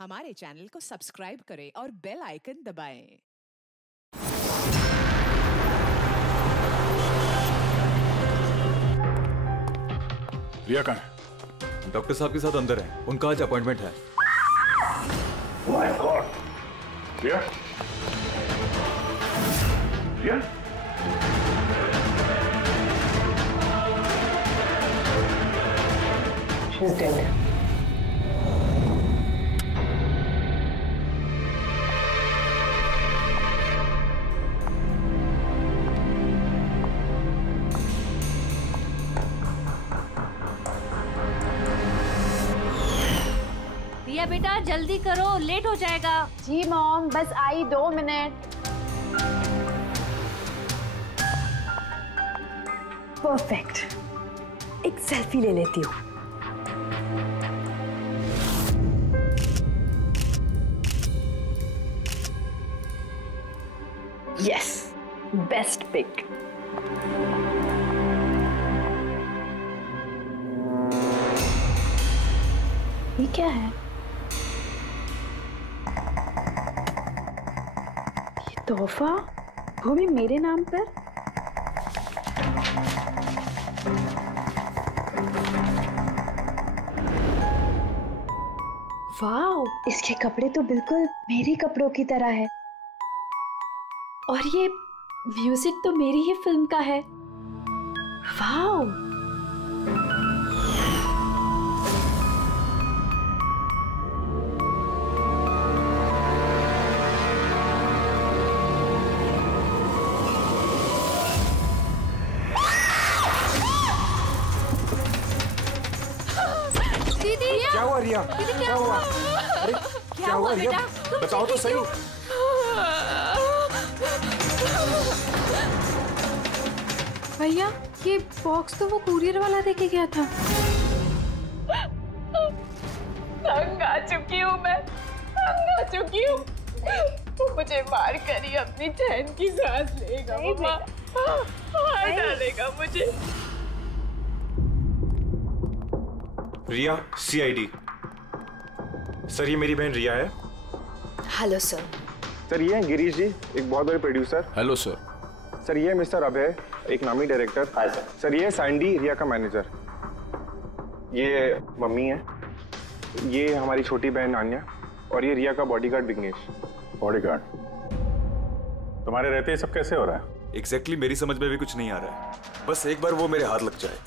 हमारे चैनल को सब्सक्राइब करें और बेल आइकन दबाएं। रिया कहाँ है? डॉक्टर साहब के साथ अंदर है, उनका आज अपॉइंटमेंट है। My God! Riya? Riya? She's dead. रिया बेटा जल्दी करो, लेट हो जाएगा। जी मॉम, बस आई 2 मिनट। परफेक्ट, एक सेल्फी ले लेती हूँ। Yes, best pic. ये क्या है? ये तोहफा, वो भी मेरे नाम पर। वाओ, इसके कपड़े तो बिल्कुल मेरे कपड़ों की तरह है। और ये म्यूजिक तो मेरी ही फिल्म का है। वाओ, दीदी क्या हुआ रिया? क्या हुआ? अरे क्या हुआ रिया? बताओ तो सही। भैया ये बॉक्स तो वो कुरियर वाला देके गया था। तंग आ चुकी हूँ मैं, तंग आ चुकी हूँ। वो मुझे मार कर ही अपनी चैन की सांस लेगा। मम्मा मार डालेगा मुझे। रिया, CID। सर, ये मेरी बहन रिया है। Hello sir. सर ये हैं गिरीश जी, एक बहुत बड़े प्रोड्यूसर। Hello sir. सर ये है मिस्टर अभय, एक नामी डायरेक्टर। Hi sir. सर ये है सैंडी, रिया का मैनेजर। ये मम्मी है, ये हमारी छोटी बहन आन्या, और ये रिया का बॉडीगार्ड विघ्नेश। बॉडीगार्ड? तुम्हारे रहते ही सब कैसे हो रहा है? एग्जैक्टली मेरी समझ में भी कुछ नहीं आ रहा है। बस एक बार वो मेरे हाथ लग जाए,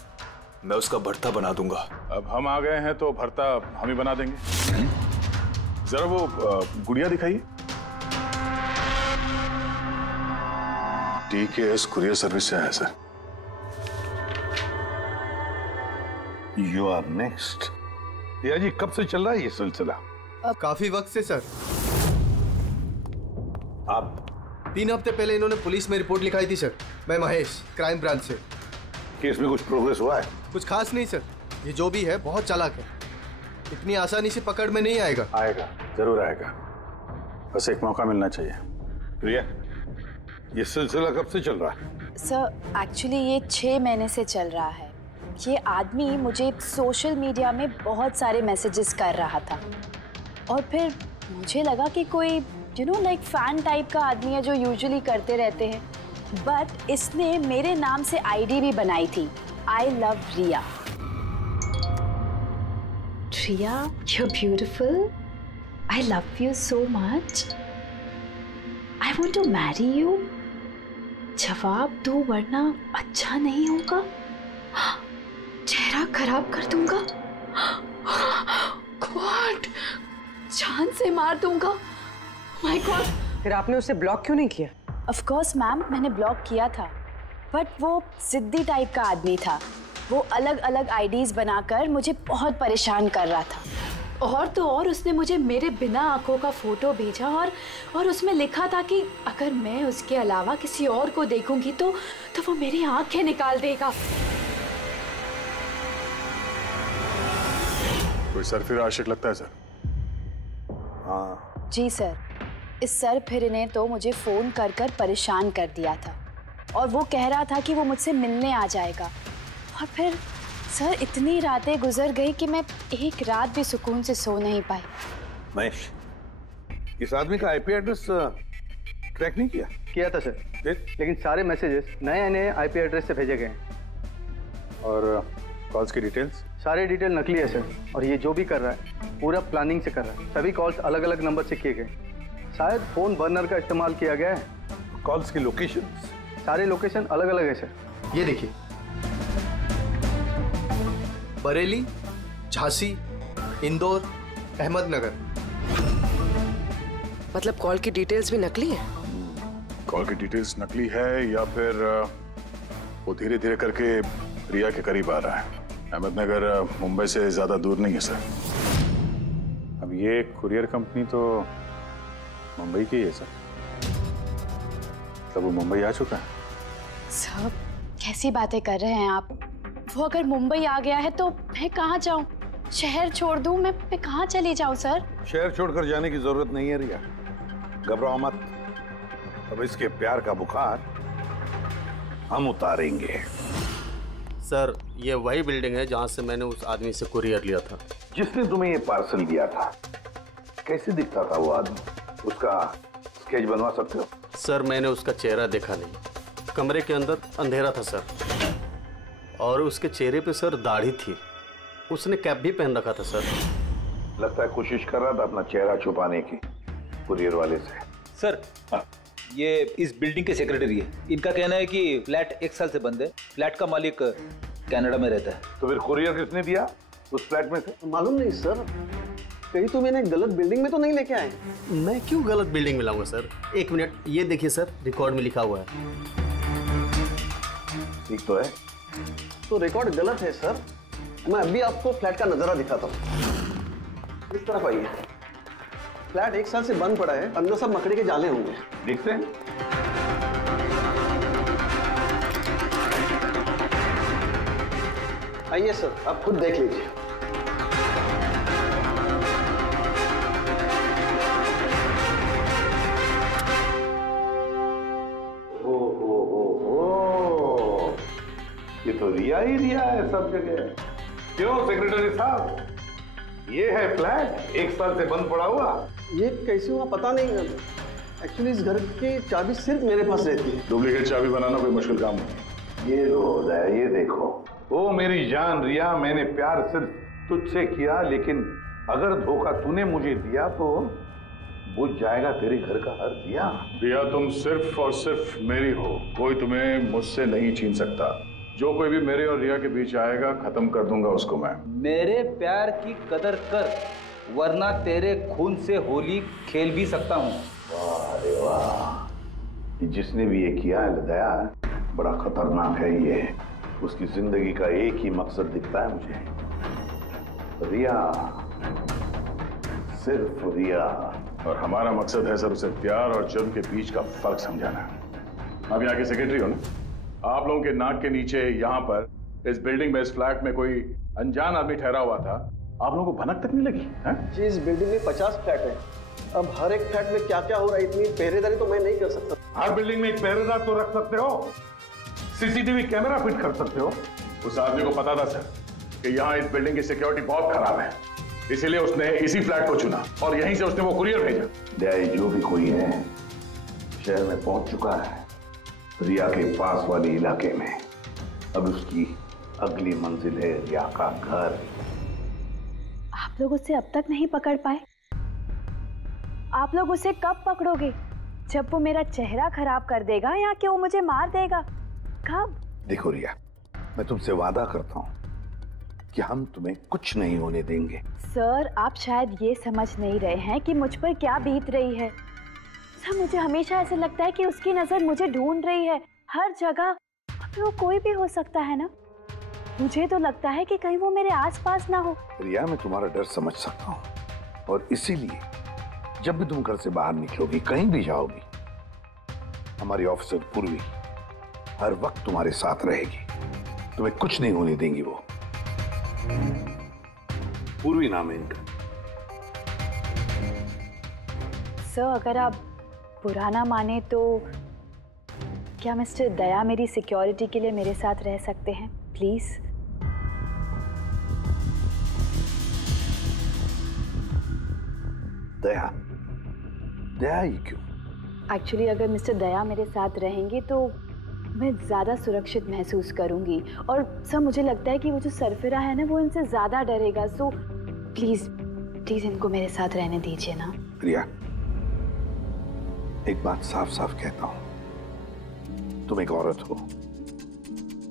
मैं उसका भर्ता बना दूंगा। अब हम आ गए हैं तो भरता हम ही बना देंगे। जरा वो गुड़िया दिखाइए। DKS कुरियर सर्विस से है sir. You are next. Riya ji, कब से चल रहा है ये सिलसिला? काफी वक्त से सर। आप 3 हफ्ते पहले इन्होंने पुलिस में रिपोर्ट लिखाई थी सर। मैं महेश, क्राइम ब्रांच से। केस में कुछ प्रोग्रेस हुआ है? कुछ खास नहीं सर, ये जो भी है बहुत चालाक है, इतनी आसानी से पकड़ में नहीं आएगा। आएगा, जरूर आएगा, बस एक मौका मिलना चाहिए। रिया, ये सिलसिला कब से चल रहा है? सर एक्चुअली ये 6 महीने से चल रहा है। ये आदमी मुझे सोशल मीडिया में बहुत सारे मैसेजेस कर रहा था, और फिर मुझे लगा कि कोई लाइक फैन टाइप का आदमी है जो यूजुअली करते रहते हैं। बट इसने मेरे नाम से ID भी बनाई थी, I love Riya. Riya, you're beautiful. I love you so much. I want to marry you. जवाब दो वरना अच्छा नहीं होगा, चेहरा खराब कर दूंगा। गॉड, जान से मार दूंगा। My God. फिर आपने उसे ब्लॉक क्यों नहीं किया? ऑफ कोर्स मैम, मैंने ब्लॉक किया था, बट वो जिद्दी टाइप का आदमी था। वो अलग अलग IDs बनाकर मुझे बहुत परेशान कर रहा था। और तो और उसने मुझे मेरे बिना आंखों का फोटो भेजा, और उसमें लिखा था कि अगर मैं उसके अलावा किसी और को देखूंगी तो वो मेरी आंखें निकाल देगा। कोई सरफिर आशिक लगता है सर। हाँ जी सर, इस सर फिर ने तो मुझे फोन कर कर परेशान कर दिया था, और वो कह रहा था कि वो मुझसे मिलने आ जाएगा। और फिर सर इतनी रातें गुजर गई कि मैं एक रात भी सुकून से सो नहीं पाई। महेश, इस आदमी का आईपी एड्रेस ट्रैक नहीं किया था सर, लेकिन सारे मैसेजेस नए नए आईपी एड्रेस से भेजे गए हैं। और कॉल्स की डिटेल्स? सारे डिटेल नकली है सर, और ये जो भी कर रहा है पूरा प्लानिंग से कर रहा है। सभी कॉल्स अलग अलग नंबर से किए गए, शायद फोन बर्नर का इस्तेमाल किया गया है। कॉल्स की लोकेशन? सारे लोकेशन अलग अलग है सर। ये देखिए, बरेली, झांसी, इंदौर, अहमदनगर। मतलब कॉल की डिटेल्स भी नकली है? कॉल की डिटेल्स नकली है या फिर वो धीरे धीरे करके रिया के करीब आ रहा है। अहमदनगर मुंबई से ज्यादा दूर नहीं है सर। अब ये कुरियर कंपनी तो मुंबई की है सर, तब वो मुंबई आ चुका है। सब कैसी बातें कर रहे हैं आप? वो अगर मुंबई आ गया है तो मैं कहाँ जाऊँ? शहर छोड़ दूँ? मैं कहाँ चली जाऊँ सर? शहर छोड़कर जाने की जरूरत नहीं है रिया, घबराओ मत। अब इसके प्यार का बुखार हम उतारेंगे। सर, ये वही बिल्डिंग है जहाँ से मैंने उस आदमी से कुरियर लिया था। जिसने तुम्हें ये पार्सल दिया था, कैसे दिखता था वो आदमी? उसका स्केच बनवा सकते हो? सर, मैंने उसका चेहरा देखा नहीं, कमरे के अंदर अंधेरा था सर, और उसके चेहरे पे सर दाढ़ी थी। उसने कैप भी पहन रखा था सर। लगता है कोशिश कर रहा था अपना चेहरा छुपाने की कुरियर वाले से। सर, ये इस बिल्डिंग के सेक्रेटरी है। इनका कहना है कि फ्लैट 1 साल से बंद है। फ्लैट का मालिक कनाडा में रहता है। तो फिर कुरियर किसने दिया उस फ्लैट में से? मालूम नहीं सर, कहीं तो मैंने गलत बिल्डिंग में तो नहीं लेके आए। मैं क्यों गलत बिल्डिंग में लाऊंगा सर? 1 मिनट, ये देखिए सर, रिकॉर्ड में लिखा हुआ है। ठीक तो है? तो रिकॉर्ड गलत है सर। मैं अभी आपको फ्लैट का नजारा दिखाता हूँ। इस तरफ आइए। फ्लैट 1 साल से बंद पड़ा है, अंदर सब मकड़ी के जाले होंगे। देखते हैं। आइए सर, आप खुद देख लीजिए। ये तो रिया ही रिया है सब जगह। क्यों सेक्रेटरी साहब, ये है फ्लैट 1 साल से बंद पड़ा हुआ? ये कैसे हुआ पता नहीं। एक्चुअली इस घर की चाबी सिर्फ मेरे पास रहती है। डुप्लीकेट चाबी बनाना कोई मुश्किल काम नहीं। ये लो है, ये देखो। ओ मेरी जान रिया, मैंने प्यार सिर्फ तुझसे किया, लेकिन अगर धोखा तूने मुझे दिया तो बुझ जाएगा तेरे घर का हर दिया। रिया, तुम सिर्फ और सिर्फ मेरी हो, कोई तुम्हें मुझसे नहीं छीन सकता। जो कोई भी मेरे और रिया के बीच आएगा, खत्म कर दूंगा उसको मैं। मेरे प्यार की कदर कर, वरना तेरे खून से होली खेल भी सकता हूँ। वाह रे वाह, जिसने भी ये किया है दया, बड़ा खतरनाक है ये। उसकी जिंदगी का एक ही मकसद दिखता है मुझे, रिया, सिर्फ रिया। और हमारा मकसद है सर उसे प्यार और जुर्म के बीच का फर्क समझाना। आप यहाँ के सेक्रेटरी हो ना? आप लोगों के नाक के नीचे यहाँ पर इस बिल्डिंग में, इस फ्लैट में कोई अनजान आदमी ठहरा हुआ था, आप लोगों को भनक तक नहीं लगी है? जी, इस बिल्डिंग में 50 फ्लैट है। अब हर एक फ्लैट में क्या क्या हो रहा है, इतनी पहरेदारी तो मैं नहीं कर सकता। हर बिल्डिंग में एक पहरेदार तो रख सकते हो, सीसीटीवी कैमरा फिट कर सकते हो। उस आदमी को पता था सर कि यहाँ इस बिल्डिंग की सिक्योरिटी बहुत खराब है, इसीलिए उसने इसी फ्लैट को चुना और यहीं से उसने वो कुरियर भेजा। दया, जो भी कोई है शहर में पहुंच चुका है, रिया के पास वाले इलाके में। अब उसकी अगली मंजिल है रिया का घर। आप लोग उसे अब तक नहीं पकड़ पाए? आप लोग उसे कब पकड़ोगे? जब वो मेरा चेहरा खराब कर देगा या कि वो मुझे मार देगा? कब? देखो रिया, मैं तुमसे वादा करता हूँ कि हम तुम्हें कुछ नहीं होने देंगे। सर, आप शायद ये समझ नहीं रहे हैं कि मुझ पर क्या बीत रही है। सर, मुझे हमेशा ऐसे लगता है कि उसकी नजर मुझे ढूंढ रही है हर जगह। तो वो कोई भी हो सकता है ना? मुझे तो लगता है कि कहीं वो मेरे आसपास ना हो। रिया, मैं तुम्हारा डर समझ सकता हूँ, और इसीलिए जब भी तुम घर से बाहर निकलोगी, कहीं भी जाओगी, हमारी ऑफिसर पूर्वी हर वक्त तुम्हारे साथ रहेगी। तुम्हें कुछ नहीं होने देंगी वो। पूर्वी नाम है इनका। सर, अगर आप बुरा ना माने तो क्या मिस्टर दया मेरी सिक्योरिटी के लिए मेरे साथ रह सकते हैं प्लीज? दया, दया ही क्यों? एक्चुअली अगर मिस्टर दया मेरे साथ रहेंगे तो मैं ज़्यादा सुरक्षित महसूस करूंगी, और सर मुझे लगता है कि वो जो सरफिरा है ना वो इनसे ज़्यादा डरेगा। सो प्लीज़ प्लीज़ इनको मेरे साथ रहने दीजिए ना। रिया, एक बात साफ साफ कहता हूं, तुम एक औरत हो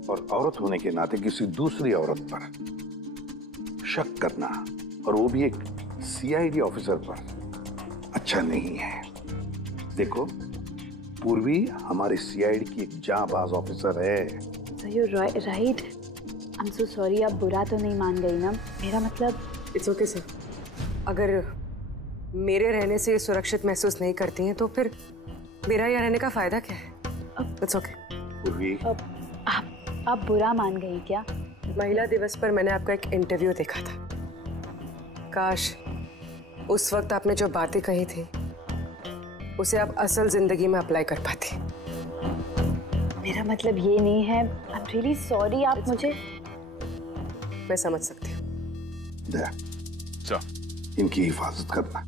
और औरत होने के नाते किसी दूसरी औरत पर शक करना, और वो भी एक सीआईडी ऑफिसर पर, अच्छा नहीं है। देखो, पूर्वी हमारे सीआईडी की एक जांबाज ऑफिसर है। Sir you right. I am so sorry, आप बुरा तो नहीं मान गई ना? मेरा मतलब इट्स ओके सर, अगर मेरे रहने से सुरक्षित महसूस नहीं करती हैं तो फिर मेरा यहाँ रहने का फायदा क्या है? It's okay. पूर्वी, आप बुरा मान गई क्या? महिला दिवस पर मैंने आपका एक इंटरव्यू देखा था। काश उस वक्त आपने जो बातें कही थी उसे आप असल जिंदगी में अप्लाई कर पाती। मेरा मतलब ये नहीं है। आई एम रियली सॉरी। आप मुझे, मैं समझ सकती हूँ। दया, इनकी हिफाजत करना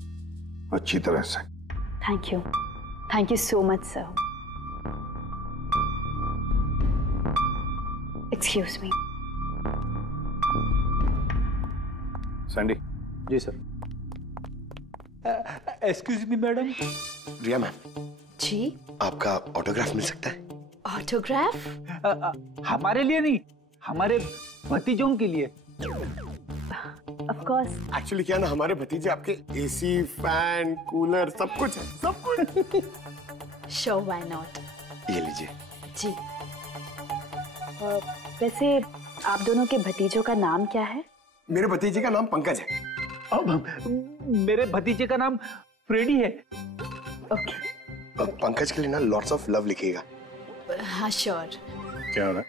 अच्छी तरह से। Thank you so much sir. Excuse me. Sandy. जी sir. Excuse me madam. Riya ma'am ji, आपका ऑटोग्राफ मिल सकता है? ऑटोग्राफ? हमारे लिए नहीं, हमारे भतीजों के लिए। Of course. एक्चुअली क्या ना, हमारे भतीजे आपके एसी, फैन, कूलर सब कुछ है, सब कुछ। Show why not. ये लीजिए। जी। वैसे आप दोनों के भतीजों का नाम क्या है? मेरे भतीजे का नाम पंकज है। मेरे भतीजे का नाम फ्रेडी है। ओके। पंकज के लिए ना लॉट्स ऑफ लव लिखिएगा। हाँ श्योर। क्या हो रहा है?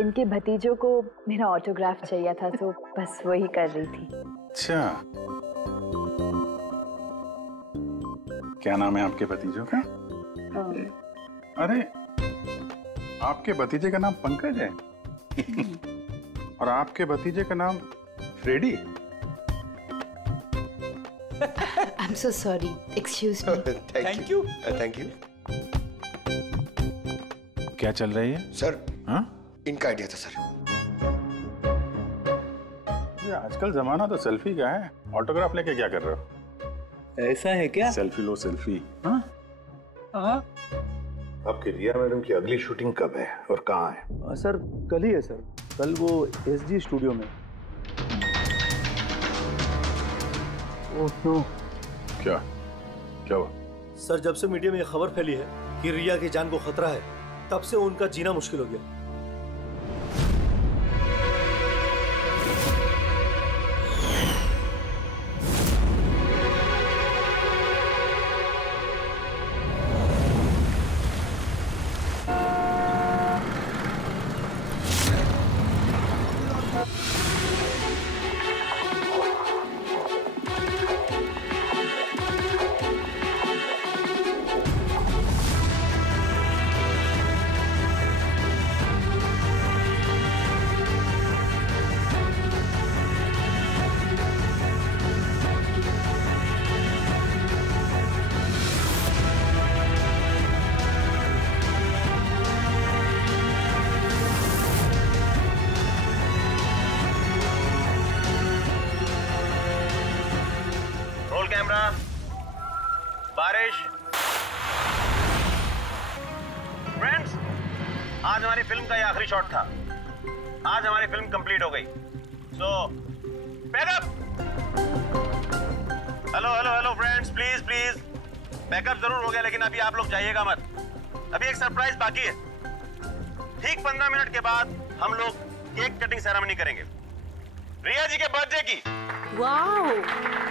इनके भतीजों को मेरा ऑटोग्राफ चाहिए था तो बस वही कर रही थी। अच्छा, क्या नाम है आपके भतीजों का? अरे, आपके भतीजे का नाम पंकज है और आपके भतीजे का नाम Freddy. I am so sorry, excuse me. Thank you. Thank you. क्या चल रही है सर? हाँ? इनका आइडिया था सर। आजकल जमाना तो सेल्फी का है, ऑटोग्राफ लेके क्या कर रहे हो? ऐसा है क्या? सेल्फी लो सेल्फी। हाँ? हाँ? आपकी रिया मैडम की अगली शूटिंग कब है और कहाँ है? सर कल ही है सर, कल वो एसजी स्टूडियो में। Oh no. क्या हुआ? सर जब से मीडिया में ये खबर फैली है कि रिया की जान को खतरा है, तब से उनका जीना मुश्किल हो गया। कैमरा, बारिश। फ्रेंड्स, आज हमारी फिल्म का ये आखिरी शॉट था। आज हमारी फिल्म कंप्लीट हो गई। So pack up. Hello friends, please pack up जरूर हो गया, लेकिन अभी आप लोग जाइएगा मत। अभी एक सरप्राइज बाकी है। ठीक 15 मिनट के बाद हम लोग केक कटिंग सेरेमनी करेंगे, रिया जी के बर्थडे की। वाह।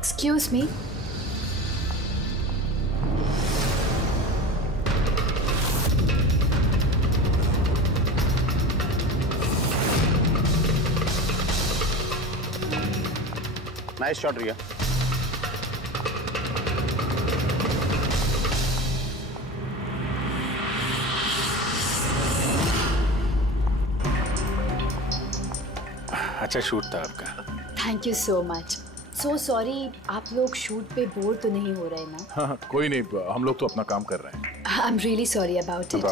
Excuse me. नाइस शॉट रिया। अच्छा शूट था आपका। Thank you so much. So sorry, आप लोग शूट पे बोर तो नहीं हो रहे ना? हाँ कोई नहीं, हम लोग तो अपना काम कर रहे हैं। I am really sorry about it.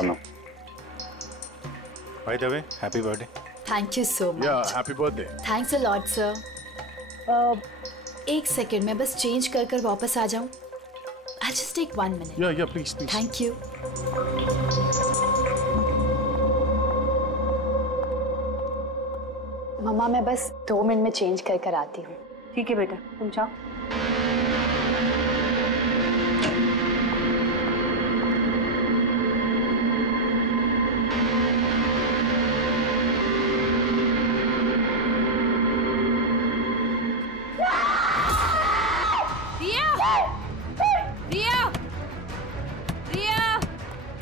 By the way, happy birthday. Thank you so much. या happy birthday. Thanks a lot sir. एक सेकेंड, मैं बस चेंज कर वापस आ जाऊं। I just take 1 minute. या प्लीज। Thank you. मम्मा मैं बस 2 मिनट में चेंज कर आती हूँ। ठीक है बेटा, तुम जाओ।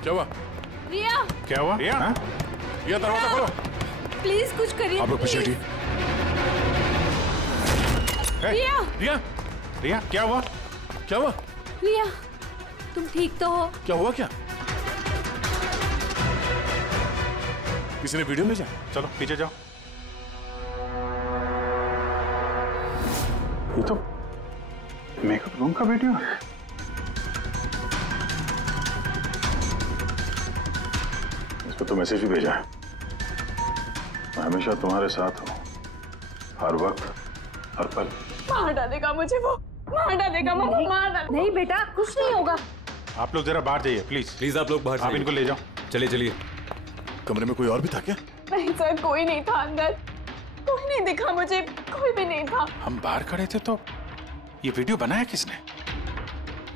क्या हुआ? रिया! क्या हुआ? रिया? रिया दरवाजा खोलो। प्लीज कुछ करिए। आप लोग पीछे हटिए। रिया! रिया! रिया क्या हुआ? क्या हुआ? रिया, तुम ठीक तो हो? क्या हुआ क्या? किसी ने वीडियो भेजा? चलो पीछे जाओ। ये तो मेकअप रूम का वीडियो है। इसको तो मैसेज ही भेजा है। मैं हमेशा तुम्हारे साथ हूँ, हर वक्त, हर पल। मार डालेगा मुझे वो, मार डालेगा मम्मा, मार डालेगा। नहीं बेटा, कुछ नहीं होगा। आप लोग जरा बाहर जाइए प्लीज आप लोग बाहर। आप इनको ले जाओ। चलिए। कमरे में कोई और भी था क्या? नहीं सर, कोई नहीं था अंदर, कोई नहीं दिखा मुझे, कोई भी नहीं था। हम बाहर खड़े थे तो ये वीडियो बनाया किसने?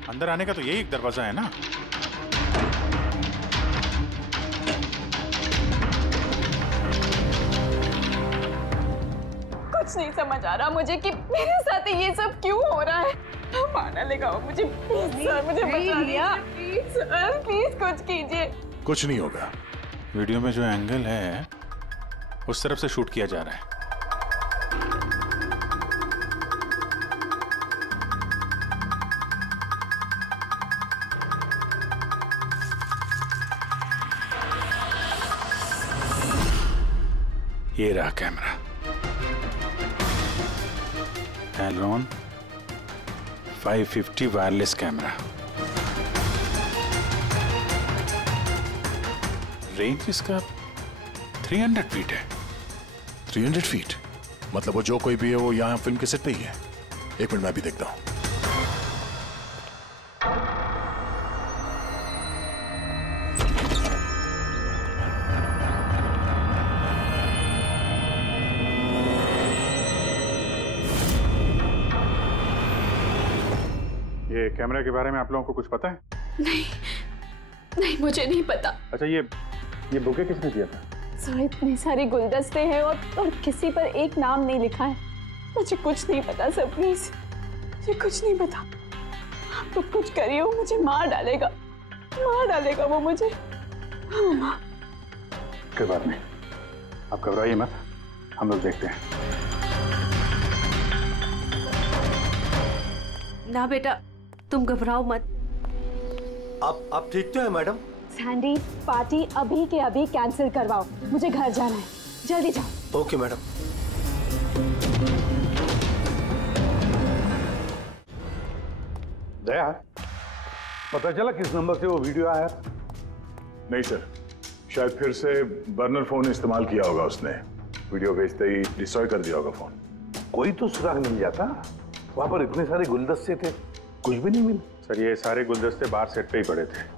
अंदर आने का तो यही एक दरवाजा है ना। कुछ नहीं समझ आ रहा मुझे कि मेरे साथ ये सब क्यों हो रहा है। मार डालेगा वो मुझे। प्लीज सर, मुझे बचा लिया। प्लीज सर, प्लीज कुछ कीजिए। कुछ नहीं होगा। वीडियो में जो एंगल है उस तरफ से शूट किया जा रहा है। ये रहा कैमरा। एलोन 550 वायरलेस कैमरा। रेंज इसका 300 फीट है। 300 फीट मतलब वो जो कोई भी है वो यहाँ फिल्म के सेट पे ही है। एक मिनट मैं भी देखता हूँ। ये कैमरा के बारे में आप लोगों को कुछ पता है? नहीं मुझे नहीं पता। अच्छा ये बुके किसने दिया था? सर इतने सारे गुलदस्ते हैं और किसी पर एक नाम नहीं लिखा है। मुझे कुछ नहीं पता सर, प्लीज मुझे कुछ नहीं पता। आप तो कुछ करिए, वो मुझे मार डालेगा वो मुझे। कोई बात नहीं, आप घबराइए मत, हम लोग देखते हैं। ना बेटा, तुम घबराओ मत। आप ठीक तो है मैडम? सैंडी, पार्टी अभी के अभी कैंसिल करवाओ, मुझे घर जाना है, जल्दी जाओ। Okay madam. दया, पता चला किस नंबर से वो वीडियो आया? नहीं सर, शायद फिर से बर्नर फोन इस्तेमाल किया होगा उसने। वीडियो भेजते ही डिस्ट्रॉय कर दिया होगा फोन। कोई तो सुराग मिल जाता। वहां पर इतने सारे गुलदस्ते थे, कुछ भी नहीं मिला। सर ये सारे गुलदस्ते बाहर सेट पे ही पड़े थे।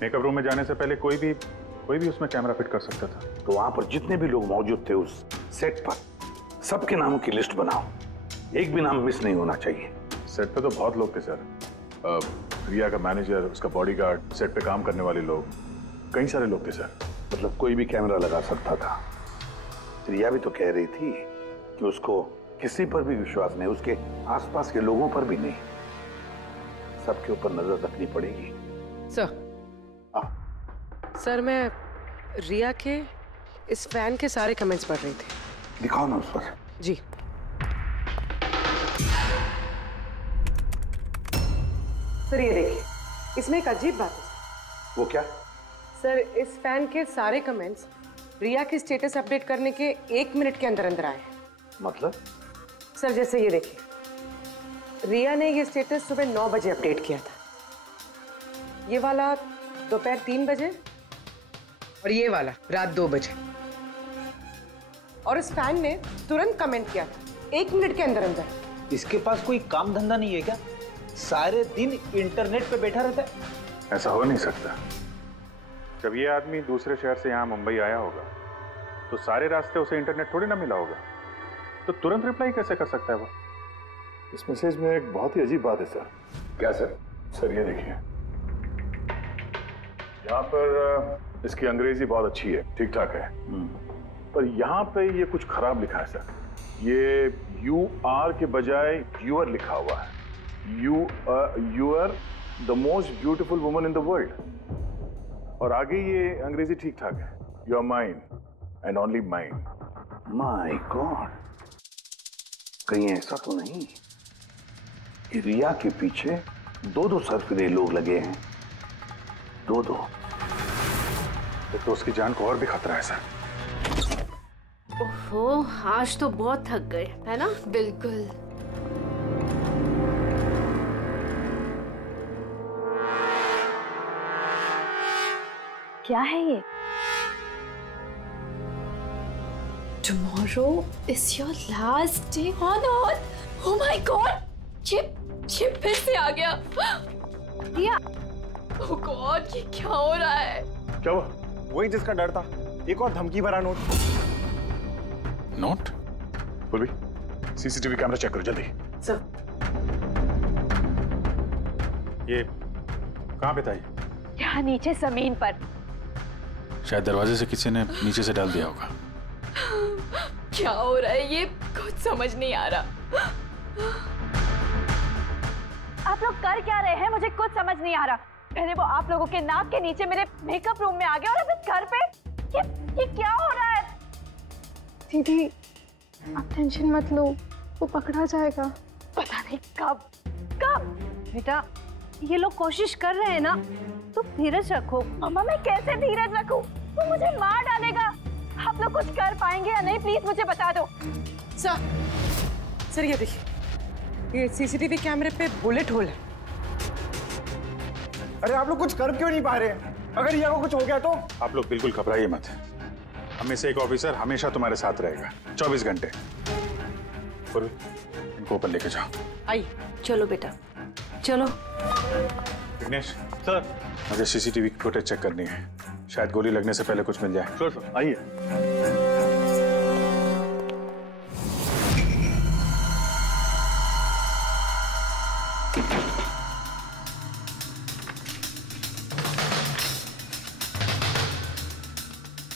मेकअप रूम में जाने से पहले कोई भी उसमें कैमरा फिट कर सकता था। तो वहां पर जितने भी लोग मौजूद थे उस सेट पर, सबके नामों की लिस्ट बनाओ, एक भी नाम मिस नहीं होना चाहिए। सेट पे तो बहुत लोग थे सर। रिया का मैनेजर, उसका बॉडीगार्ड, सेट पे काम करने वाले लोग, कई सारे लोग थे सर। मतलब कोई भी कैमरा लगा सकता था। रिया भी तो कह रही थी कि उसको किसी पर भी विश्वास नहीं, उसके आसपास के लोगों पर भी नहीं, सबके ऊपर नजर रखनी पड़ेगी। सर मैं रिया के इस फैन के सारे कमेंट्स पढ़ रही थी। दिखाओ ना उस पर। जी। सर ये देखिए, इसमें एक अजीब बात है। वो क्या? सर इस फैन के सारे कमेंट्स रिया की स्टेटस अपडेट करने के 1 मिनट के अंदर अंदर आए हैं। मतलब? सर जैसे ये देखिए, रिया ने ये स्टेटस सुबह 9 बजे अपडेट किया था, ये वाला दोपहर 3 बजे और ये वाला रात 2 बजे। और इस फैन ने तुरंत कमेंट किया था 1 मिनट के अंदर अंदर। इसके पास कोई काम धंधा नहीं है क्या? सारे दिन इंटरनेट पे बैठा रहता है। ऐसा हो नहीं सकता। जब ये आदमी दूसरे शहर से यहाँ मुंबई आया होगा तो सारे रास्ते उसे इंटरनेट थोड़ी ना मिला होगा, तो तुरंत रिप्लाई कैसे कर सकता है वो? इस मैसेज में एक बहुत ही अजीब बात है सर। क्या सर? सर ये देखिए, यहाँ पर इसकी अंग्रेजी बहुत अच्छी है, ठीक ठाक है, पर यहाँ पे ये कुछ खराब लिखा है सर। ये UR के बजाय यूर लिखा हुआ है। You are the most beautiful woman in the world. और आगे ये अंग्रेजी ठीक ठाक है, you are mine and only mine. My god, कहीं ऐसा तो नहीं कि रिया के पीछे 2 सरफिरे लोग लगे हैं? 2। तो उसकी जान को और भी खतरा है सर। ओहो, आज तो बहुत थक गए, है ना? बिल्कुल। क्या है ये? Tomorrow is your last day on earth. Oh my God! ये फिर से आ गया। रिया, oh God, ये क्या हो रहा है? क्या हुआ? वही जिसका डर था, एक और धमकी भरा नोट। नोट? बोल भी, CCTV कैमरा चेक करो जल्दी। सर ये कहाँ पे था ये? यहाँ नीचे जमीन पर। शायद दरवाजे से किसी ने नीचे से डाल दिया होगा। क्या हो रहा है ये? कुछ समझ नहीं आ रहा। आप लोग कर क्या रहे हैं? मुझे कुछ समझ नहीं आ रहा। पहले वो आप लोगों के नाक के नीचे मेरे मेकअप रूम में आ गया और अब इस घर पे ये क्या हो रहा है? दीदी आप टेंशन मत लो, वो पकड़ा जाएगा। पता नहीं कब। बेटा ये लोग कोशिश कर रहे हैं ना, तो धीरज रखो। मम्मा मैं कैसे धीरज रखूं? वो मुझे मार डालेगा। आप लोग कुछ कर पाएंगे या नहीं, प्लीज मुझे बता दो। सर ये देखिए, ये CCTV कैमरे पे बुलेट होल है। अरे आप लोग कुछ कर क्यों नहीं पा रहे? अगर रिया को कुछ हो गया तो? आप लोग बिल्कुल घबराइए मत। हमें से एक ऑफिसर हमेशा तुम्हारे साथ रहेगा 24 घंटे। इनको ऊपर लेके जाओ। आई। चलो बेटा चलो। विघ्नेश सर, मुझे CCTV की फुटेज चेक करनी है, शायद गोली लगने से पहले कुछ मिल जाए। सर आइए।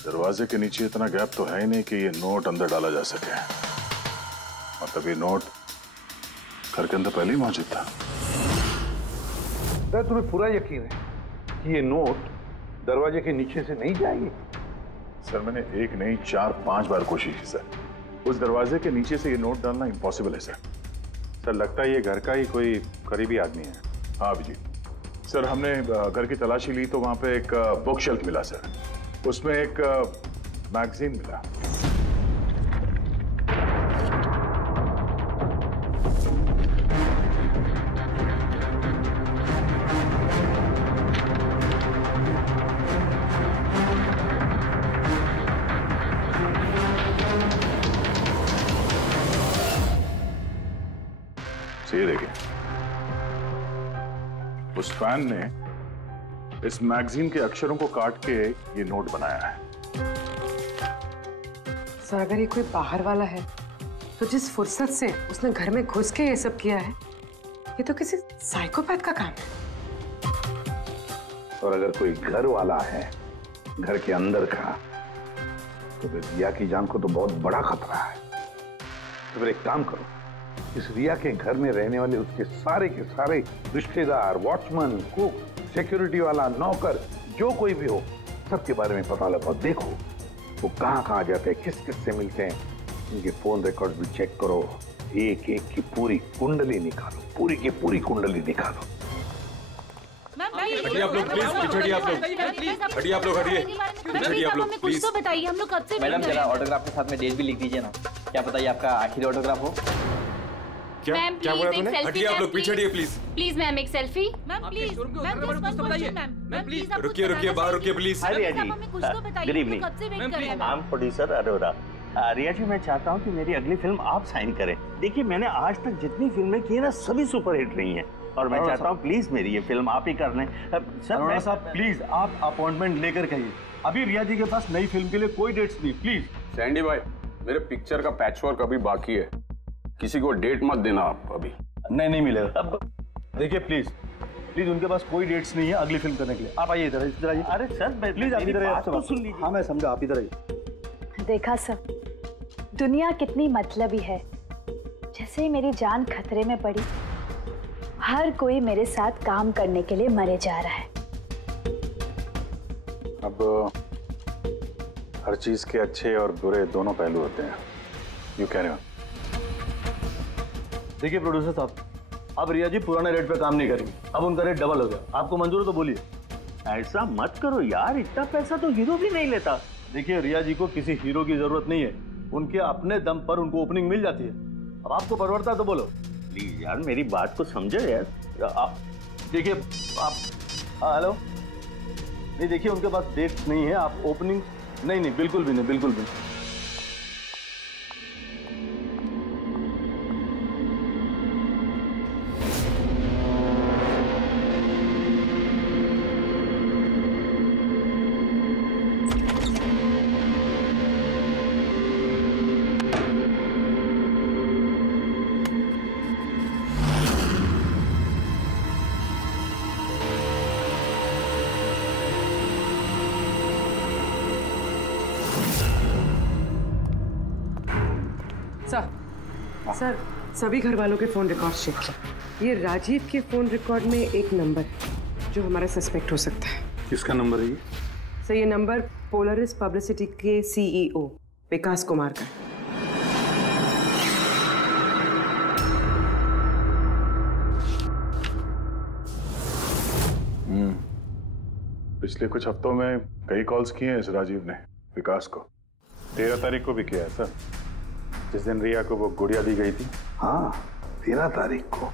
दरवाजे के नीचे इतना गैप तो है ही नहीं कि ये नोट अंदर डाला जा सके। मतलब ये नोट घर के अंदर पहले ही मौजूद था। सर तुम्हें पूरा यकीन है कि ये नोट दरवाजे के नीचे से नहीं जाएगी? सर मैंने 1 नहीं 4-5 बार कोशिश की सर। उस दरवाजे के नीचे से ये नोट डालना इम्पॉसिबल है सर। सर लगता है ये घर का ही कोई करीबी आदमी है। हाँ अभिजीत सर, हमने घर की तलाशी ली तो वहां पे एक बुक शेल्फ मिला सर, उसमें एक मैगजीन मिला। ये देखिए, उस फैन ने इस मैगजीन के अक्षरों को काट के ये नोट बनाया है। सर अगर ये कोई बाहर वाला है तो जिस फुर्सत से उसने घर में घुस के ये सब किया है, ये तो किसी साइकोपैथ का काम है। और अगर कोई घर वाला है, घर के अंदर का, तो फिर रिया की जान को तो बहुत बड़ा खतरा है। तो फिर एक काम करो, इस रिया के घर में रहने वाले उसके सारे के सारे रिश्तेदार, वॉचमैन, कुक, सिक्योरिटी वाला, नौकर, जो कोई भी हो, सबके बारे में पता लगाओ। देखो वो कहाँ जाते हैं, किस किस से मिलते हैं, उनके फोन रिकॉर्ड भी चेक करो। एक एक की पूरी कुंडली निकालो, पूरी की पूरी कुंडली निकालो। हटिए आप लोग प्लीज, पीछे हटिए आप लोग, हटिए आप लोग, हटिए हटिए आप लोग प्लीज। तो बताइए, हम लोग कब से मैडम जरा ऑटोग्राफ के साथ में डेट भी लिख दीजिए ना। क्या पता ये आपका आखिरी ऑटोग्राफ हो। क्या क्या बोला तूने? हटिए आप लोग, पीछे हटिए प्लीज। प्लीज मैम एक selfie. Ma'am please, ma'am please रुकिए रुकिए, बाहर रुकिए please. Riya ji, good evening. I am producer Arora. Riya ji, मैं चाहता हूँ कि मेरी अगली फिल्म आप साइन करें। देखिए, मैंने आज तक जितनी फिल्में की है ना, सभी सुपरहिट रही हैं और मैं चाहता हूँ प्लीज मेरी ये फिल्म आप ही कर लें। सर साहब प्लीज आप अपॉइंटमेंट लेकर कहिए। अभी रिया जी के पास नई फिल्म के लिए कोई डेट्स नहीं। प्लीज सैंडी भाई, मेरे पिक्चर का पैचवर्क अभी बाकी है, किसी को डेट मत देना आप अभी। नहीं मिलेगा। देखिए प्लीज प्लीज, उनके पास कोई डेट्स नहीं है अगली फिल्म करने के लिए। आप आइए इधर आइए। अरे सर प्लीज आप इधर आइए, सुन लीजिए। हाँ मैं समझा, आप इधर आइए। देखा सब, दुनिया कितनी मतलबी है। जैसे ही मेरी जान खतरे में पड़ी, हर कोई मेरे साथ काम करने के लिए मरे जा रहा है। अब हर चीज के अच्छे और बुरे दोनों पहलू होते हैं। You carry on. देखिए प्रोड्यूसर साहब, अब रिया जी पुराने रेट पे काम नहीं करेंगे, अब उनका रेट डबल हो गया। आपको मंजूर है तो बोलिए। ऐसा मत करो यार, इतना पैसा तो हीरो भी नहीं लेता। देखिए रिया जी को किसी हीरो की जरूरत नहीं है, उनके अपने दम पर उनको ओपनिंग मिल जाती है। अब आपको परवड़ता है तो बोलो। प्लीज यार मेरी बात को समझो यार। आप देखिए, आप हेलो, नहीं देखिए उनके पास डेट नहीं है। आप ओपनिंग नहीं बिल्कुल भी नहीं, बिल्कुल भी नहीं। सर सभी घर वालों के फोन रिकॉर्ड चेक किए। ये राजीव के फोन रिकॉर्ड में एक नंबर है जो हमारा सस्पेक्ट हो सकता है। किसका नंबर है ये? सर ये नंबर पोलरिस पब्लिसिटी के सीईओ विकास कुमार का। पिछले कुछ हफ्तों में कई कॉल्स किए हैं इस राजीव ने विकास को। 13 तारीख को भी किया है सर, जिस दिन रिया को वो गुड़िया दी गई थी। हाँ 13 तारीख को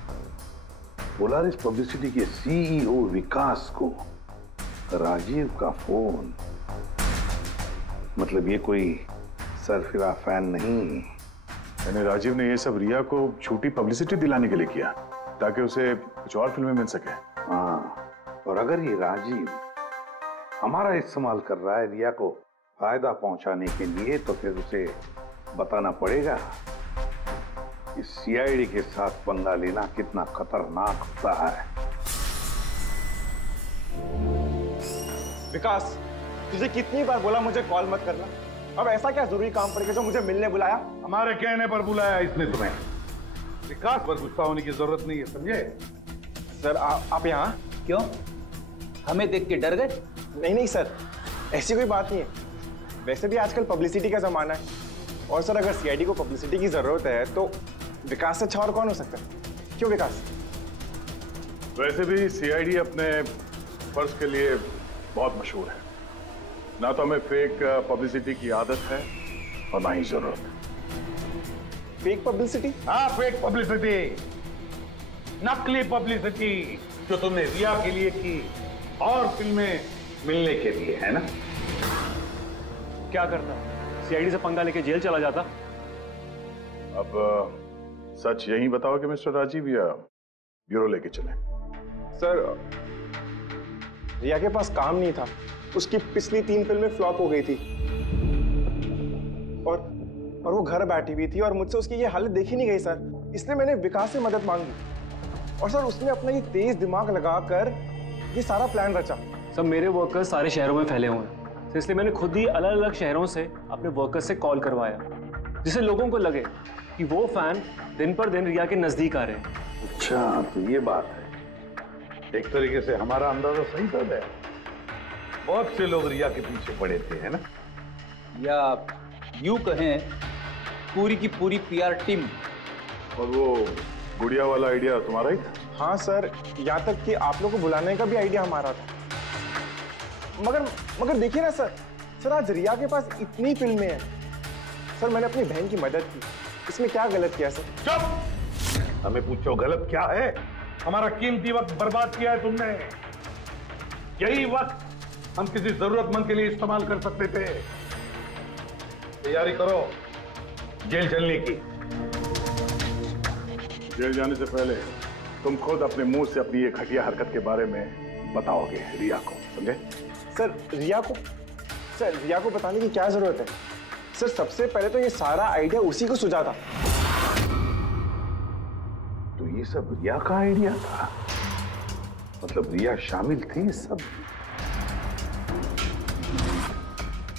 पोलारिस पब्लिसिटी के सीईओ विकास को राजीव का फोन। मतलब ये कोई सरफिरा फैन नहीं। यानी राजीव ने ये सब रिया को झूठी पब्लिसिटी दिलाने के लिए किया ताकि उसे कुछ और फिल्में मिल सके। हाँ, और अगर ये राजीव हमारा इस्तेमाल कर रहा है रिया को फायदा पहुंचाने के लिए, तो फिर उसे बताना पड़ेगा कि सीआईडी के साथ पंगा लेना कितना खतरनाक होता है। विकास, तुझे कितनी बार बोला मुझे कॉल मत करना। अब ऐसा क्या जरूरी काम पड़ गया जो मुझे मिलने बुलाया? हमारे कहने पर बुलाया इसने तुम्हें। विकास पर गुस्सा होने की जरूरत नहीं है, समझे? सर आप यहाँ क्यों? हमें देख के डर गए? नहीं सर, ऐसी कोई बात नहीं है। वैसे भी आजकल पब्लिसिटी का जमाना है, और सर अगर सीआईडी को पब्लिसिटी की जरूरत है तो विकास से अच्छा और कौन हो सकता है? क्यों विकास? वैसे भी सीआईडी अपने फर्ज के लिए बहुत मशहूर है। ना तो हमें फेक पब्लिसिटी की आदत है और ना ही जरूरत। Fake publicity? हाँ फेक पब्लिसिटी, नकली पब्लिसिटी जो तुमने रिया के लिए की और फिल्में मिलने के लिए, है ना? क्या करता? सीआईडी से पंगा लेके जेल चला जाता। अब सच यही बताओ कि मिस्टर राजीव या ब्यूरो लेके चले? सर रिया के पास काम नहीं था, उसकी पिछली 3 फिल्में फ्लॉप हो गई थी और वो घर बैठी हुई थी और मुझसे उसकी ये हालत देखी नहीं गई सर। इसलिए मैंने विकास से मदद मांगी और सर उसने अपना ये तेज दिमाग लगाकर ये सारा प्लान रचा। सब मेरे वर्कर्स सारे शहरों में फैले हुए हैं, तो इसलिए मैंने खुद ही अलग अलग शहरों से अपने वर्कर्स से कॉल करवाया, जिससे लोगों को लगे कि वो फैन दिन पर दिन रिया के नजदीक आ रहे हैं। अच्छा तो ये बात है। एक तरीके से हमारा अंदाजा सही था। बहुत से लोग रिया के पीछे पड़े थे, है ना? या यूं कहें पूरी की पूरी पीआर टीम। और वो गुड़िया वाला आइडिया तुम्हारा ही था? हाँ सर, यहाँ तक कि आप लोगों को बुलाने का भी आइडिया हमारा था। मगर देखिए ना सर आज रिया के पास इतनी फिल्में हैं। सर मैंने अपनी बहन की मदद की, इसमें क्या गलत किया सर? चुप! हमें पूछो गलत क्या है? हमारा कीमती वक्त बर्बाद किया है तुमने। यही वक्त हम किसी जरूरतमंद के लिए इस्तेमाल कर सकते थे। तैयारी करो जेल चलने की। जेल जाने से पहले तुम खुद अपने मुंह से अपनी ये घटिया हरकत के बारे में बताओगे रिया को, समझे? सर रिया को बताने की क्या जरूरत है? सर सबसे पहले तो ये सारा आइडिया उसी को सुझा था। तो ये सब रिया का आइडिया था? मतलब रिया शामिल थी सब?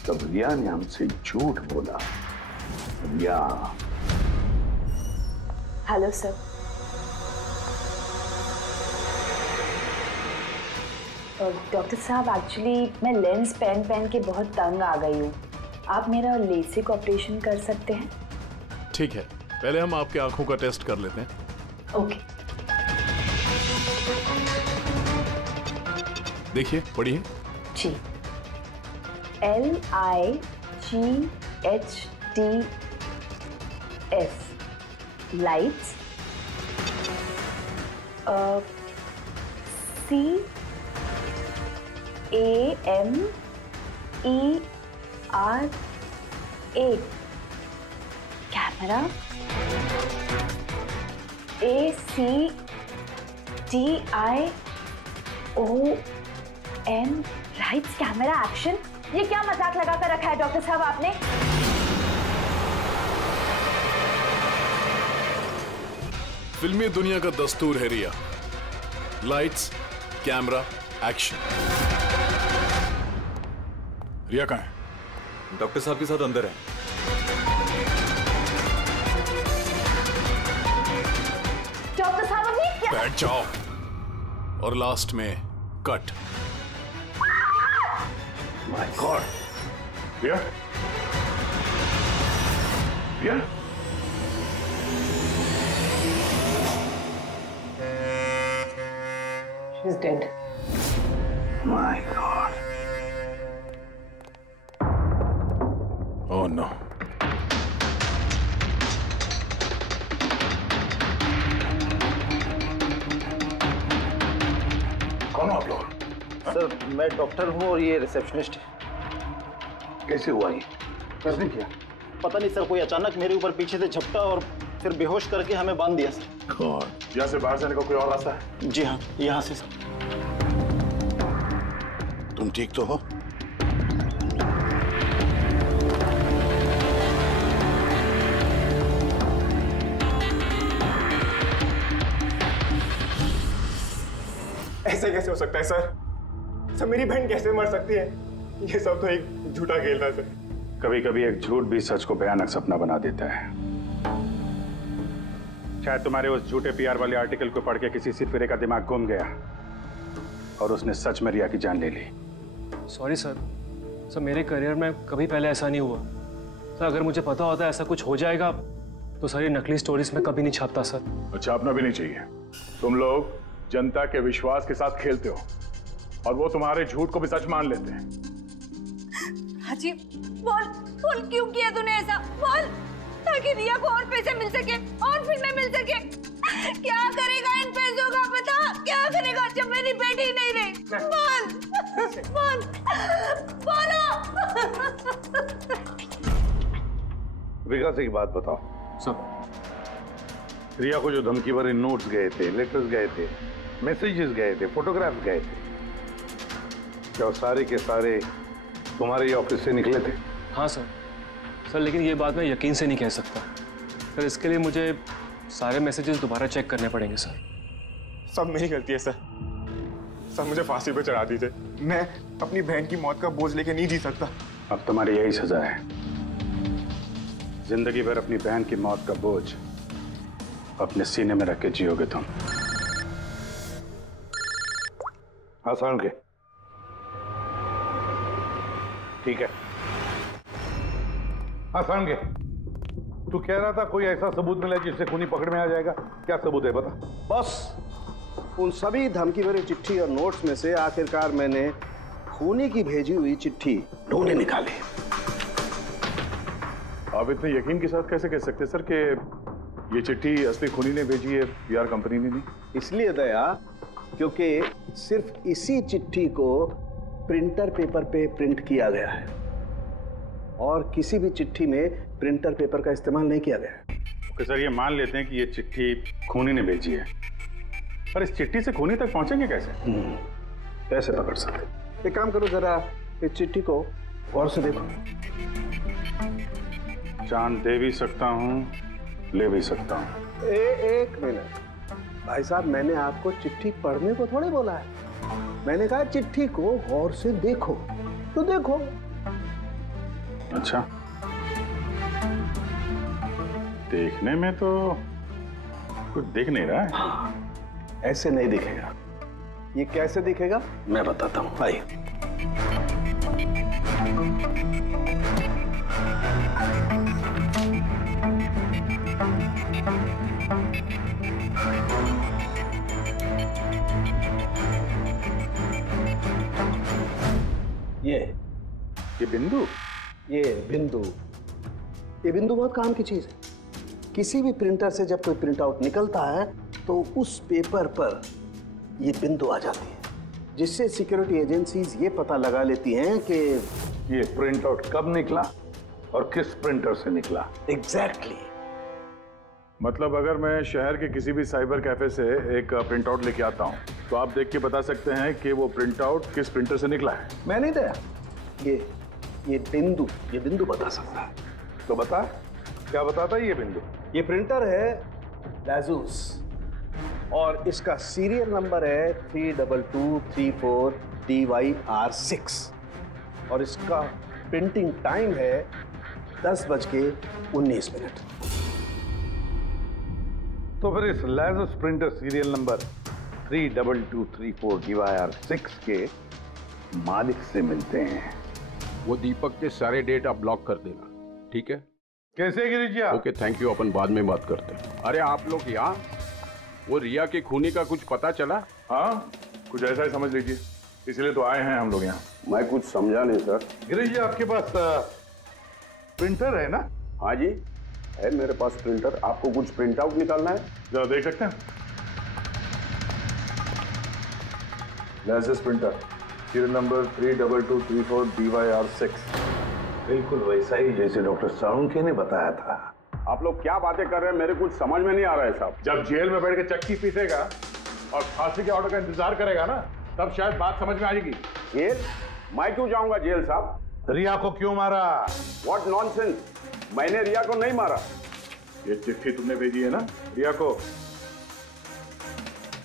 तब रिया ने हमसे झूठ बोला। रिया। Hello sir. डॉक्टर साहब, एक्चुअली मैं लेंस पहन के बहुत तंग आ गई हूँ। आप मेरा लेसिक ऑपरेशन कर सकते हैं? ठीक है, पहले हम आपकी आंखों का टेस्ट कर लेते हैं। ओके। देखिए, पढ़िए। जी। LIGHTS lights. CAMERA camera. ACTION lights camera action. ये क्या मजाक लगा कर रखा है डॉक्टर साहब आपने? फिल्मी दुनिया का दस्तूर है रिया, लाइट्स कैमरा एक्शन। रिया कहाँ है? डॉक्टर साहब के साथ अंदर है। डॉक्टर साहब अभी क्या? बैठ जाओ और लास्ट में cut. My god. Riya? Riya? She's dead. My God. Oh no. कौन हो आप लोग? सर मैं डॉक्टर हूँ और ये रिसेप्शनिस्ट है। कैसे हुआ ये? किसने किया? पता नहीं सर, कोई अचानक मेरे ऊपर पीछे से झपटा और फिर बेहोश करके हमें बांध दिया सर। यहाँ से बाहर जाने का कोई और रास्ता है? जी हाँ, यहाँ से सर। तुम ठीक तो हो? ऐसे कैसे हो सकता है सर? मेरी बहन कैसे मर सकती है? ये सब तो एक झूठा खेल था सर। कभी कभी एक झूठ भी सच को भयानक सपना बना देता है। शायद तुम्हारे उस झूठे पीआर वाले आर्टिकल को पढ़ के किसी सिरफिरे का दिमाग घूम गया और उसने सच में रिया की जान ले ली। सॉरी सर, मेरे करियर में कभी पहले ऐसा नहीं हुआ सर। अगर मुझे पता होता ऐसा कुछ हो जाएगा तो सारी नकली स्टोरीज में कभी नहीं छापता सर। छापना भी नहीं चाहिए। तुम लोग जनता के विश्वास के साथ खेलते हो और वो तुम्हारे झूठ को भी सच मान लेते हैं। हाजी, बोल क्यों किया तूने ऐसा? बोल, ताकि रिया को और पैसे मिल सके और फिल्में मिल सके। क्या करेगा इन पैसों का? बता, क्या करेगा जब मेरी बेटी नहीं रही? बोलो। विकास एक बात बताओ सर। रिया को जो धमकी भरे नोट्स गए थे, लेटर्स गए थे, मैसेजेस गए थे, फोटोग्राफ्स गए थे, क्या वो सारे के सारे तुम्हारे ऑफिस से निकले थे? हाँ सर, लेकिन ये बात मैं यकीन से नहीं कह सकता सर। इसके लिए मुझे सारे मैसेजेस दोबारा चेक करने पड़ेंगे सर। सब मेरी गलती है सर। मुझे फांसी पे चढ़ा दीजिए। मैं अपनी बहन की मौत का बोझ लेके नहीं जी सकता। अब तुम्हारी यही सजा है। जिंदगी भर अपनी बहन की मौत का बोझ अपने सीने में रख के जियोगे तुम। आसान के ठीक है। आसान के तू कह रहा था कोई ऐसा सबूत मिला जिससे खूनी पकड़ में आ जाएगा। क्या सबूत है बता। बस उन सभी धमकी भरी चिट्ठी और नोट्स में से आखिरकार मैंने खूनी की भेजी हुई चिट्ठी ढूंढे निकाली। आप इतने यकीन के साथ कैसे कह सकते सर कि ये चिट्ठी असली खूनी ने भेजी है, पीआर कंपनी ने नहीं? इसलिए दया क्योंकि सिर्फ इसी चिट्ठी को प्रिंटर पेपर पे प्रिंट किया गया है और किसी भी चिट्ठी में प्रिंटर पेपर का इस्तेमाल नहीं किया गया है। ओके सर, ये मान लेते हैं कि ये चिट्ठी खूनी ने भेजी है, पर इस चिट्ठी से खूनी तक पहुंचेंगे कैसे? कैसे पकड़ सकते? एक काम करो, जरा इस चिट्ठी को गौर से देखो। चांद दे भी सकता हूँ, ले भी सकता हूँ। एक मिनट भाई साहब, मैंने आपको चिट्ठी पढ़ने को थोड़े बोला है। मैंने कहा चिट्ठी को गौर से देखो, तो देखो। अच्छा, देखने में तो कुछ दिख नहीं रहा है। ऐसे नहीं दिखेगा। ये कैसे दिखेगा मैं बताता हूँ, आइए। ये बिंदु, ये बिंदु बहुत काम की चीज है। किसी भी प्रिंटर से जब कोई प्रिंट आउट निकलता है तो उस पेपर पर ये बिंदु आ जाती है, जिससे सिक्योरिटी एजेंसीज ये पता लगा लेती हैं कि ये प्रिंट आउट कब निकला और किस प्रिंटर से निकला। एग्जैक्टली। मतलब अगर मैं शहर के किसी भी साइबर कैफे से एक प्रिंट आउट लेके आता हूँ तो आप देख के बता सकते हैं कि वो प्रिंट आउट किस प्रिंटर से निकला है? मैं नहीं दया, ये बिंदु बता सकता है। तो बता, क्या बताता है ये बिंदु? ये प्रिंटर है लाजूस और इसका सीरियल नंबर है 32234 DYR6 और इसका प्रिंटिंग टाइम है 10:19। तो फिर इस लाजूस प्रिंटर सीरियल नंबर 32234 DYR6 के मालिक से मिलते हैं। वो दीपक के सारे डेटा ब्लॉक कर देना, ठीक है? कैसे गिरिजा? ओके, थैंक यू, अपन बाद में बात करते हैं। अरे आप लोग यहाँ, वो रिया के खूनी का कुछ पता चला? हाँ, कुछ ऐसा ही समझ लीजिए, इसलिए तो आए हैं हम लोग यहाँ। मैं कुछ समझा नहीं सर। गिरिजा, आपके पास प्रिंटर है ना? हाँ जी, है मेरे पास प्रिंटर। आपको कुछ प्रिंट आउट निकालना है? जरा देख सकते हैं। License printer serial number 32234 DYR6। बिल्कुल वैसा ही जैसे डॉक्टर साळुंखे ने बताया था। आप लोग क्या बातें कर रहे हैं, मेरे कुछ समझ में नहीं आ रहा है साहब। जब जेल में बैठ के चक्की पीसेगा और फांसी के ऑर्डर का इंतजार करेगा ना, तब शायद बात समझ में आएगी। जेल? मैं क्यों जाऊंगा जेल साहब? रिया को क्यों मारा? व्हाट नॉनसेंस, मैंने रिया को नहीं मारा। ये चिट्ठी तुमने भेजी है ना रिया को?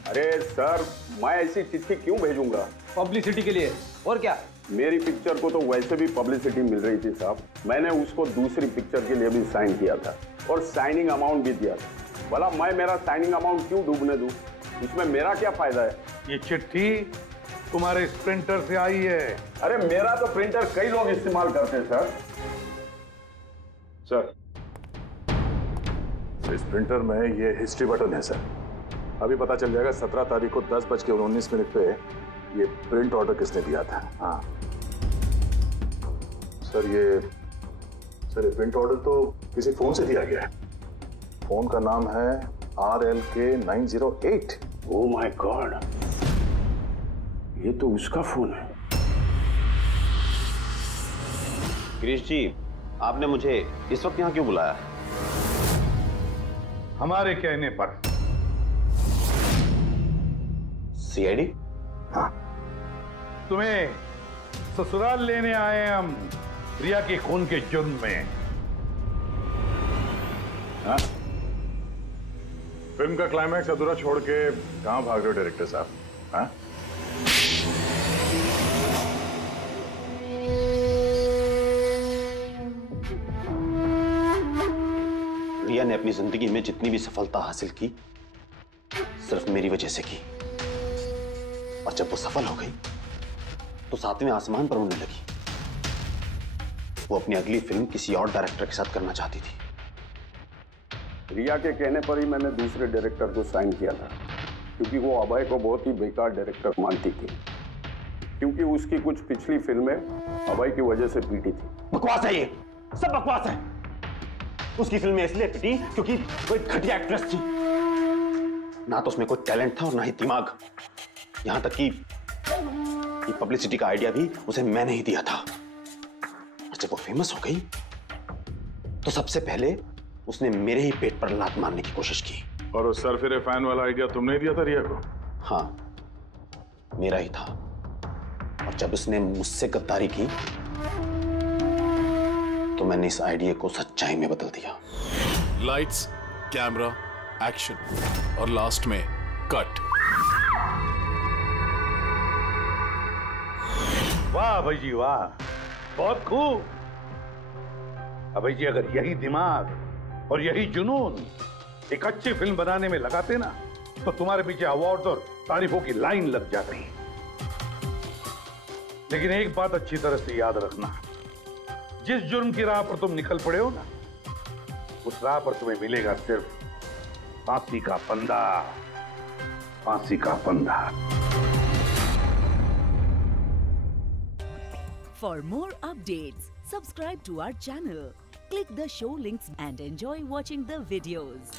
अरे सर, मैं ऐसी चिट्ठी क्यों भेजूंगा? पब्लिसिटी के लिए, और क्या? मेरी पिक्चर को तो वैसे भी पब्लिसिटी मिल रही थी साहब। मैंने उसको दूसरी पिक्चर के लिए भी साइन किया था और साइनिंग अमाउंट भी दिया था। भला मैं मेरा साइनिंग अमाउंट क्यों डूबने दूं? इसमें मेरा क्या फायदा है? ये चिट्ठी तुम्हारे इस प्रिंटर से आई है। अरे मेरा तो प्रिंटर कई लोग इस्तेमाल करते हैं सर। सर, इस प्रिंटर में ये हिस्ट्री बटन है सर। अभी पता चल जाएगा 17 तारीख को 10:19 पे ये प्रिंट ऑर्डर किसने दिया था। हाँ सर, ये प्रिंट ऑर्डर तो किसी फोन से दिया गया है। फोन का नाम है RLK908। ओह माय गॉड, ये तो उसका फोन है। गिरीश जी, आपने मुझे इस वक्त यहाँ क्यों बुलाया? हमारे कहने पर। CID? हाँ, तुम्हें ससुराल लेने आए हैं हम, रिया के खून के जुर्म में। हाँ? फिल्म का क्लाइमैक्स अधूरा छोड़ के कहां भाग रहे हो डायरेक्टर साहब? हाँ? रिया ने अपनी जिंदगी में जितनी भी सफलता हासिल की सिर्फ मेरी वजह से की, और जब वो सफल हो गई तो 7वें आसमान पर उड़ने लगी। वो अपनी अगली फिल्म किसी और डायरेक्टर के साथ करना चाहती थी, रिया के कहने पर ही मैंने दूसरे डायरेक्टर को साइन किया था, क्योंकि वो अभय को बहुत ही बेकार डायरेक्टर मानती थी, क्योंकि उसकी कुछ पिछली फिल्में अभय की वजह से पीटी थी। बकवास है ये, सब बकवास है। उसकी फिल्में इसलिए पिटी क्योंकि वो एक घटिया एक्ट्रेस थी। ना तो उसमें कोई टैलेंट था और ना ही दिमाग। यहां तक कि पब्लिसिटी का आइडिया भी उसे मैंने ही दिया था। और जब वो फेमस हो गई तो सबसे पहले उसने मेरे ही पेट पर लात मारने की कोशिश की। और वो सर फिरे फैन वाला आइडिया तुमने ही दिया था रिया को? हाँ, मेरा ही था। और जब उसने मुझसे गद्दारी की तो मैंने इस आइडिया को सच्चाई में बदल दिया। लाइट्स, कैमरा, एक्शन और लास्ट में कट। वाह भाई जी वाह, बहुत खूब। अभय जी, अगर यही दिमाग और यही जुनून एक अच्छी फिल्म बनाने में लगाते ना, तो तुम्हारे पीछे अवार्ड और तारीफों की लाइन लग जाती। लेकिन एक बात अच्छी तरह से याद रखना, जिस जुर्म की राह पर तुम निकल पड़े हो ना, उस राह पर तुम्हें मिलेगा सिर्फ फांसी का फंदा, फांसी का फंदा। For more updates, subscribe to our channel, click the show links and enjoy watching the videos.